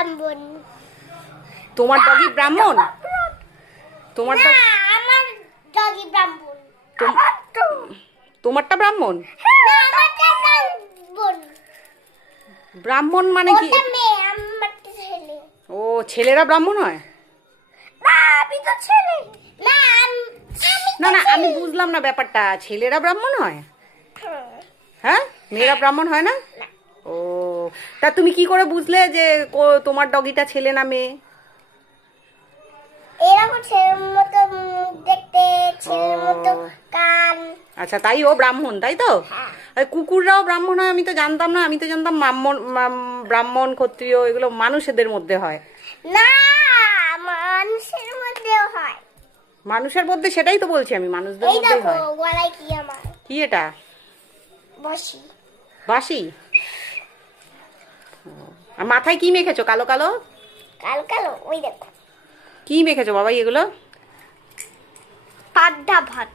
ব্রাহ্মণ। তোমার ডগি ব্রাহ্মণ? তোমার না, আমার ডগি ব্রাহ্মণ। তোমারটা ব্রাহ্মণ? না, আমারটা ব্রাহ্মণ। ব্রাহ্মণ মানে কি? ওটা মেয়ে, আমারটা ছেলে। ও, ছেলেরা ব্রাহ্মণ হয়? না, আমি তো ছেলে। না, আমি না তো না, আমি ছেলে। বুঝলাম না ব্যাপারটা। ছেলেরা ব্রাহ্মণ হয়? হ্যাঁ, মেয়েরা ব্রাহ্মণ হয় না? ও, তা তুমি কি করে বুঝলে যে তোমার ডগিটা ছেলে না মেয়ে? এরকম ছেলের মতো মুখ দেখতে, ছেলের মতো ও কান। আচ্ছা, তাই ও ব্রাহ্মণ, তাই তো? হ্যাঁ। আর কুকুররাও ব্রাহ্মণ হয়? আমি তো জানতাম না। আমি তো জানতাম ব্রাহ্মণ ক্ষত্রিয় এগুলো মানুষদের মধ্যে হয়। না, মানুষের মধ্যেও হয়। মানুষের মধ্যে, সেটাই তো বলছি আমি, মানুষদের এই মধ্যেই দেখো হয়। গলায় কি আমার কি এটা? বসি। বাঁশি? আর মাথায় কি মেখেছো কালো কালো? কালো কালো, ওই দেখো কি মেখেছো বাবা এগুলো? পান্তা ভাত।